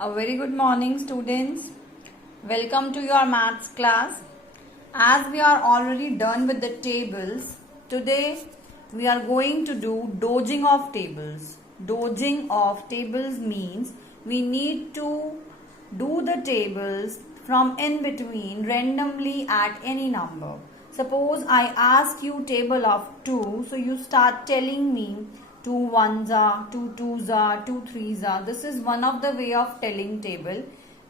A very good morning, students. Welcome to your maths class. As we are already done with the tables, today we are going to do dodging of tables. Dodging of tables means we need to do the tables from in between randomly at any number. Suppose I ask you table of 2, so you start telling me 2 ones are, 2 twos are, 2 threes are. This is one of the way of telling table.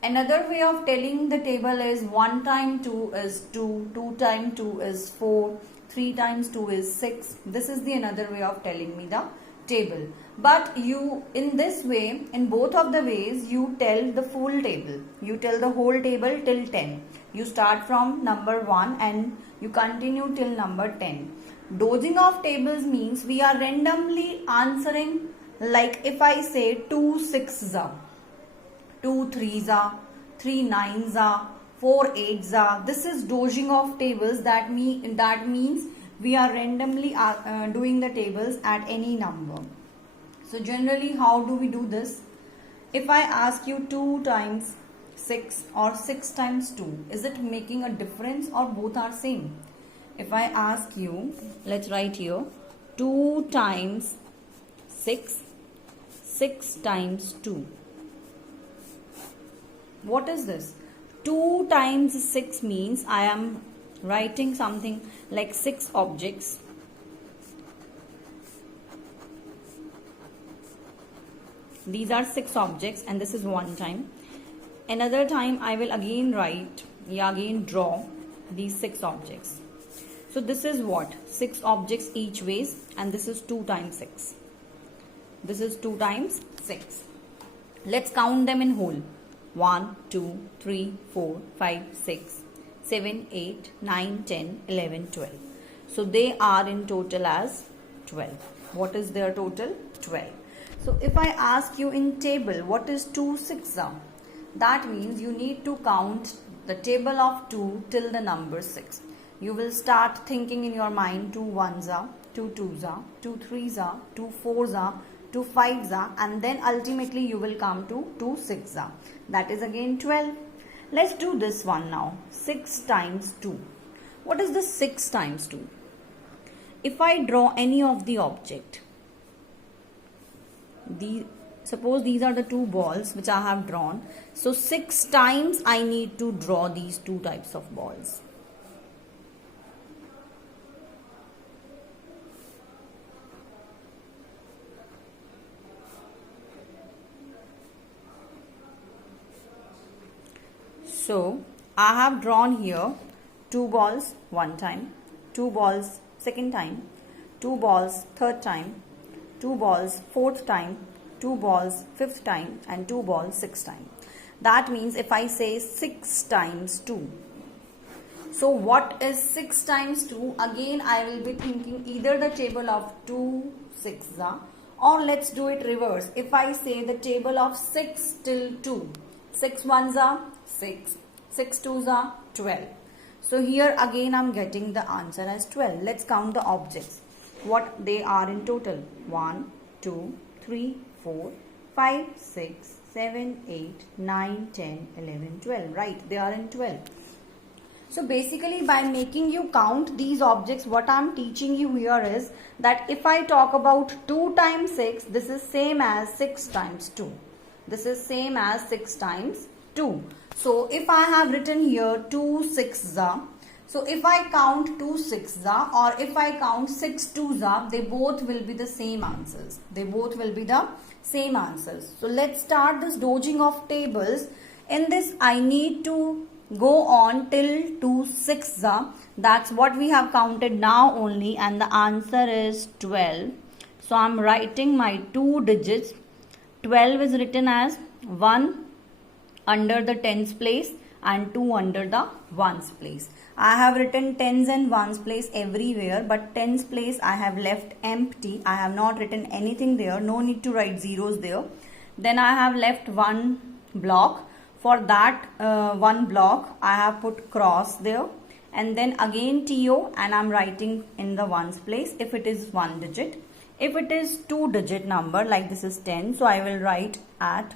Another way of telling the table is 1 times 2 is 2, 2 times 2 is 4, 3 times 2 is 6. This is the another way of telling me the table. But you, in this way, in both of the ways, you tell the full table. You tell the whole table till 10. You start from number 1 and you continue till number 10. Dodging of tables means we are randomly answering, like if I say 2 sixes are, 2 threes are, 3 nines are, 4 eights are. This is dodging of tables. That means we are randomly doing the tables at any number. So generally, how do we do this? If I ask you 2 times 6 or 6 times 2, is it making a difference or both are same? If I ask you, let's write here, 2 times 6, 6 times 2. What is this? 2 times 6 means I am writing something like 6 objects. These are 6 objects and this is one time. Another time I will again draw these 6 objects. So this is what? 6 objects each ways, and this is 2 times 6. This is 2 times 6. Let's count them in whole. 1, 2, 3, 4, 5, 6, 7, 8, 9, 10, 11, 12. So they are in total as 12. What is their total? 12. So if I ask you in table, what is 2 6 are? That means you need to count the table of 2 till the number 6. You will start thinking in your mind 2 ones are, 2 twos are, 2 threes are, 2 fours are, 2 fives are, and then ultimately you will come to 2 6 are. That is again 12. Let's do this one now. 6 times 2. What is the 6 times 2? If I draw any of the object, suppose these are the 2 balls which I have drawn. So 6 times I need to draw these 2 types of balls. So I have drawn here 2 balls one time, 2 balls second time, 2 balls third time, 2 balls fourth time, 2 balls fifth time, and 2 balls sixth time. That means if I say 6 times 2. So what is 6 times 2? Again I will be thinking either the table of 2 6s are, or let's do it reverse. If I say the table of 6 till 2. 6 ones are 6, 6 twos are 12. So here again I am getting the answer as 12. Let's count the objects. What they are in total? 1, 2, 3, 4, 5, 6, 7, 8, 9, 10, 11, 12. Right, they are in 12. So basically by making you count these objects, what I am teaching you here is that if I talk about 2 times 6, this is same as 6 times 2. This is same as 6 times 2. So if I have written here 2 6s are, so if I count 2 6s are or if I count 6 2s are, they both will be the same answers. They both will be the same answers. So let's start this dodging of tables. In this I need to go on till 2 6s are. That's what we have counted now only, and the answer is 12. So I'm writing my 2 digits. 12 is written as 1 under the tens place and 2 under the ones place. I have written tens and ones place everywhere, but tens place I have left empty. I have not written anything there. No need to write zeros there. Then I have left one block. For that one block I have put cross there, and then again TO, and I am writing in the ones place if it is 1 digit. If it is 2 digit number, like this is 10, so I will write at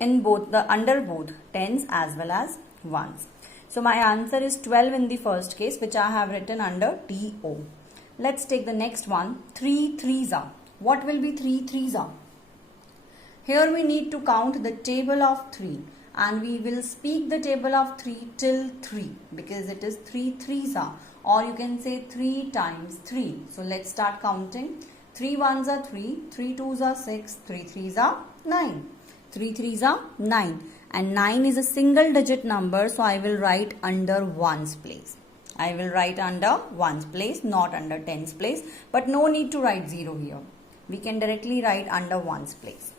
in both the under both tens as well as ones. So my answer is 12 in the first case, which I have written under TO. Let's take the next one. 3 threes are. What will be 3 threes are? Here we need to count the table of 3, and we will speak the table of 3 till 3 because it is 3 threes are, or you can say 3 times 3. So let's start counting. 3 ones are 3, 3 twos are 6, 3 threes are 9. 3 threes are 9, and 9 is a single digit number, so I will write under ones place. I will write under ones place, not under tens place, but no need to write 0 here. We can directly write under ones place.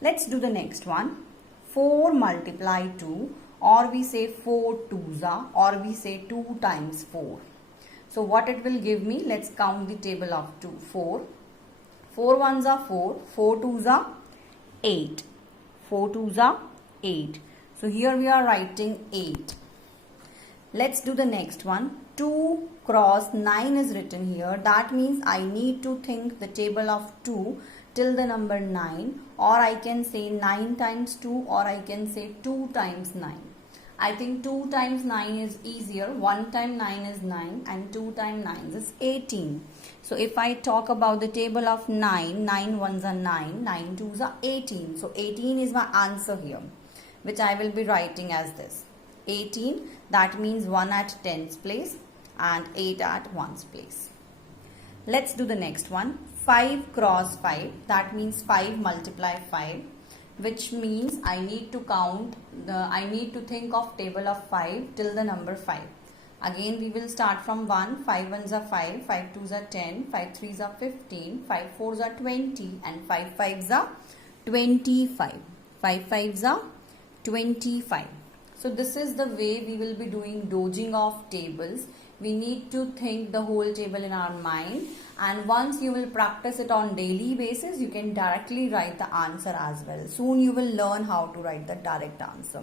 Let's do the next one. 4 multiply 2, or we say 4 twos are, or we say 2 times 4. So what it will give me? Let's count the table of 2. 4. 4 ones are 4, 4 twos are 8. 4 twos are 8. So here we are writing 8. Let's do the next one. 2 cross 9 is written here. That means I need to think the table of 2 till the number 9, or I can say 9 times 2, or I can say 2 times 9. I think 2 times 9 is easier. 1 times 9 is 9, and 2 times 9 is 18. So if I talk about the table of 9, 9 ones are 9, 9 twos are 18. So 18 is my answer here, which I will be writing as this. 18, that means 1 at tens place and 8 at ones place. Let's do the next one. 5 cross 5, that means 5 multiply 5, which means I need to think of table of 5 till the number 5. Again we will start from 1. 5 ones are 5, 5 twos are 10, 5 threes are 15, 5 fours are 20, and 5 fives are 25. 5 fives are 25. So this is the way we will be doing dodging of tables. We need to think the whole table in our mind, and once you will practice it on daily basis, you can directly write the answer as well. Soon you will learn how to write the direct answer.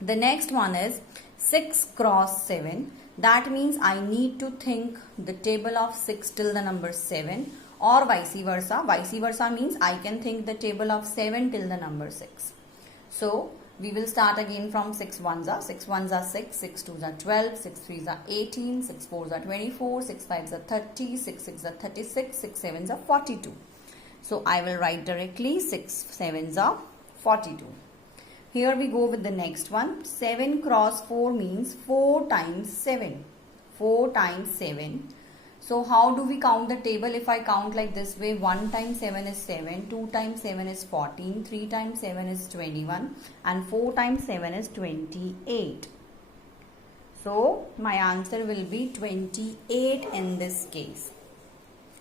The next one is 6 cross 7. That means I need to think the table of 6 till the number 7, or vice versa. Vice versa means I can think the table of 7 till the number 6. So we will start again from 6 ones are 6, 6 twos are 12, 6 threes are 18, 6 fours are 24, 6 fives are 30, 6 sixes are 36, 6 sevens are 42. So I will write directly 6 sevens are 42. Here we go with the next one. 7 cross 4 means 4 times 7. 4 times 7. So how do we count the table? If I count like this way, 1 times 7 is 7, 2 times 7 is 14, 3 times 7 is 21, and 4 times 7 is 28. So my answer will be 28 in this case.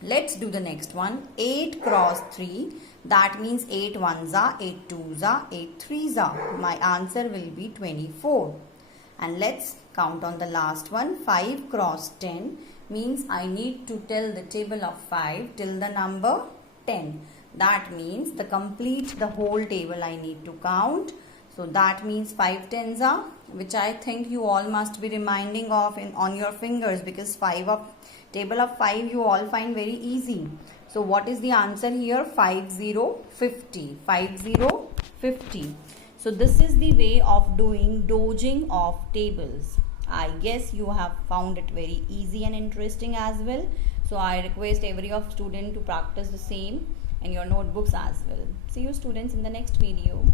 Let's do the next one. 8 cross 3. That means 8 ones are, 8 twos are, 8 threes are. My answer will be 24. And let's count on the last one. 5 cross 10 means I need to tell the table of 5 till the number 10. That means the whole table I need to count. So that means 5 tens are, which I think you all must be reminding of on your fingers, because table of 5 you all find very easy. So what is the answer here? 50. 50. So this is the way of doing dodging of tables. I guess you have found it very easy and interesting as well. So I request every student to practice the same in your notebooks as well. See you students in the next video.